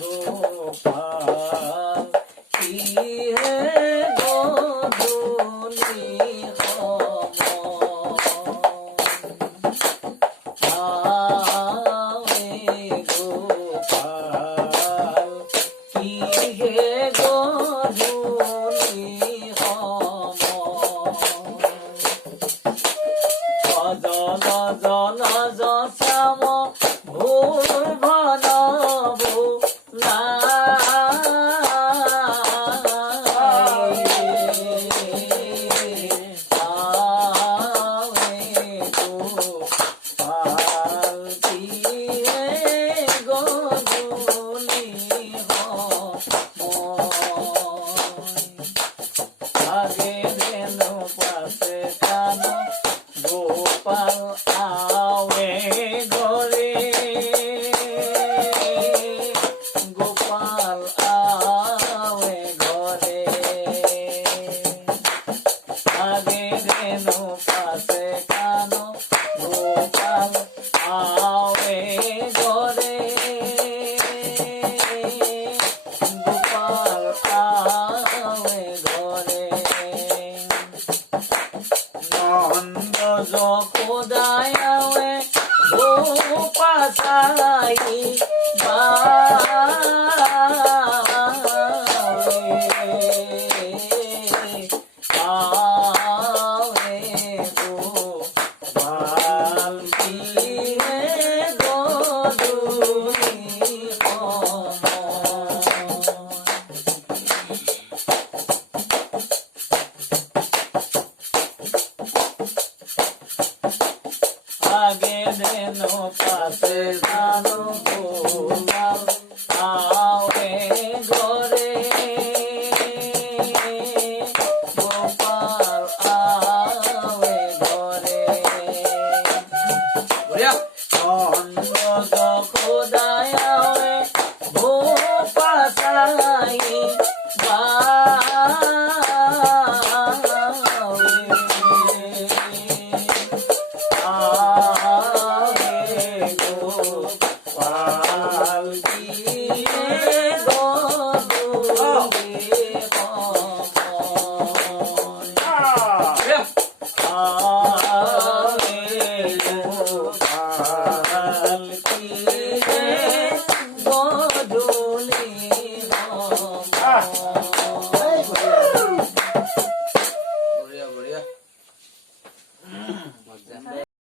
गोपाल की है गोधुली आवे गोपाल की है गोधुली जल जल श्याम भूल भन गोपाल आवे गोरे गोपाल आवे गोरे आगे रेणु पासे कानो गोपाल आवे गोरे गोपाल आवे गोरे नंद जो खुदायावे गोपासाई आवे गोपाल की है गोधुली आगे देनो पासे जानो गोपाल आवे गोरे गोपाल आवे गोरे अन्य जो खुदाया